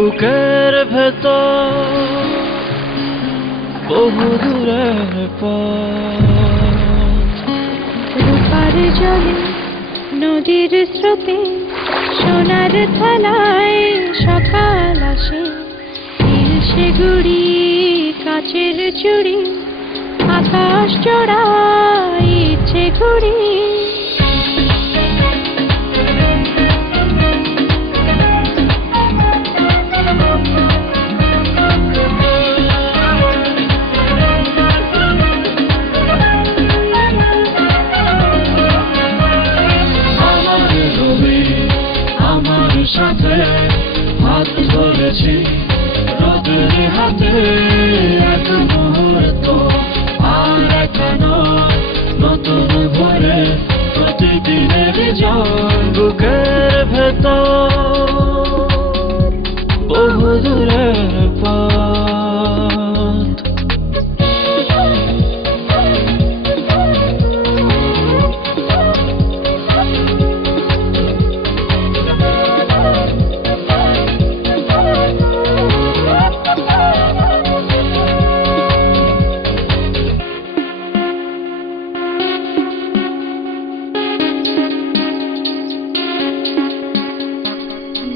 বুকের ভেতর বহু দূরের পথ, রূপার জলে নদীর স্রোতে সোনার থালায় সকাল আসে। ইলশে গুড়ি কাচের চুড়ি আকাশ জোড়া ইচ্ছে ঘুড়ি। সাথে হাত ধরেছি রোদের হাতে, এক মুহূর্ত আর একানো নতুন ভরে প্রতিদিনের জন। বুকের ভেতর বহু দূরের পথ,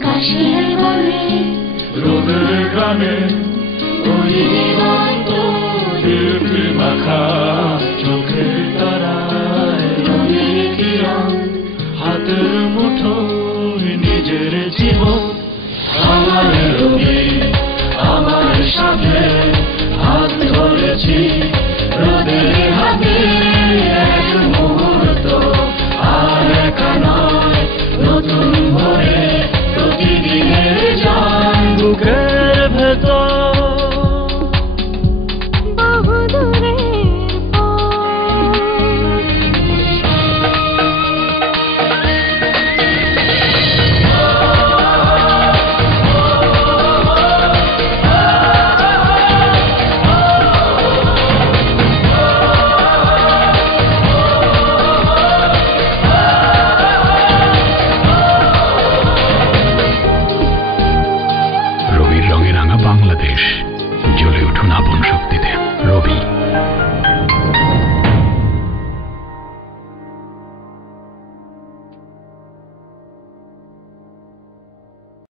কাশের বনে রোদের গানে ওই দিগন্ত দীপ্তি মাখা চোখের তারায় রঙের কিরণ, হাতের মুঠোয় নিজের জীবন। আমার রঙে আমার সাথে হাত ধরেছি